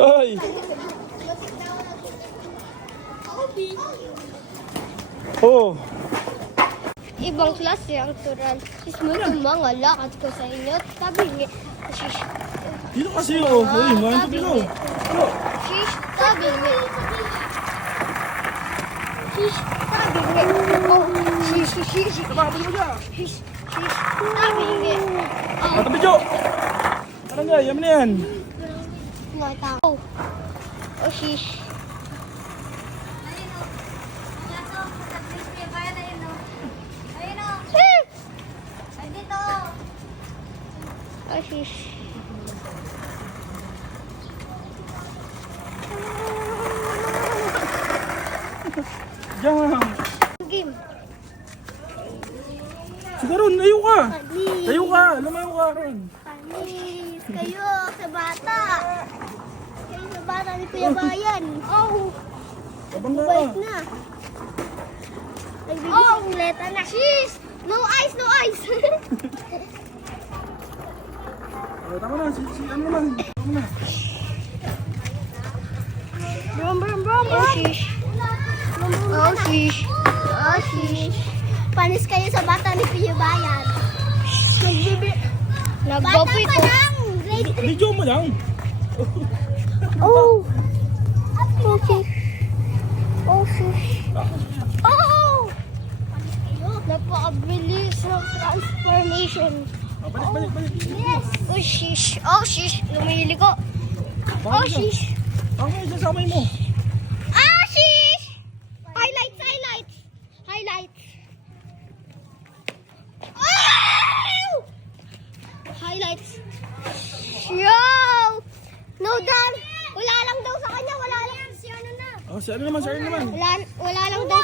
Ay! Oh! Ibang klase ang tural. Ismo itong mga lakad ko sa inyo. Sabi niya, shish. Dito kasi oh. Uy, man, dito. Shish, sabi niya. Shish, sabi niya. Oh, shish, shish, shish. Napakapit mo siya. Shish, shish, sabi niya. Matabi, Jo! Parang nga, yaman na yan. Oh, oh, shish. Oh, shish. Diyan. Game. Siguro, layo ka. Panis. Layo ka. Lumayo ka ron. Panis. Kayo sa bata. Kayo sa bata ni Kuya Bayan. Oh, Abang ka. balik na. Oh, leta na. Shish! No ice, no ice. Oh, tama na. Si ano naman. Tama na. Brum, brum, brum, brum. Oh, shish. Oh, shish. Oh, shish. Panis kayo sa bata ni Kuya Bayan. Nagbaboy ko. Grade 3. Video mo lang. Oh. Oh, shish. Oh, shish. Oh! Napakabilis ng transformation. Oh, balik. Yes! Oh, shish. Oh, shish. Lumili ko. Oh, shish. Ang kayo sasamay mo. Ah, shish! Highlights. Highlights. Oh! Highlights. Yo! No, Dan. Wala lang daw sa kanya. Wala lang. Si ano na. Oh, si ano naman. Wala lang daw.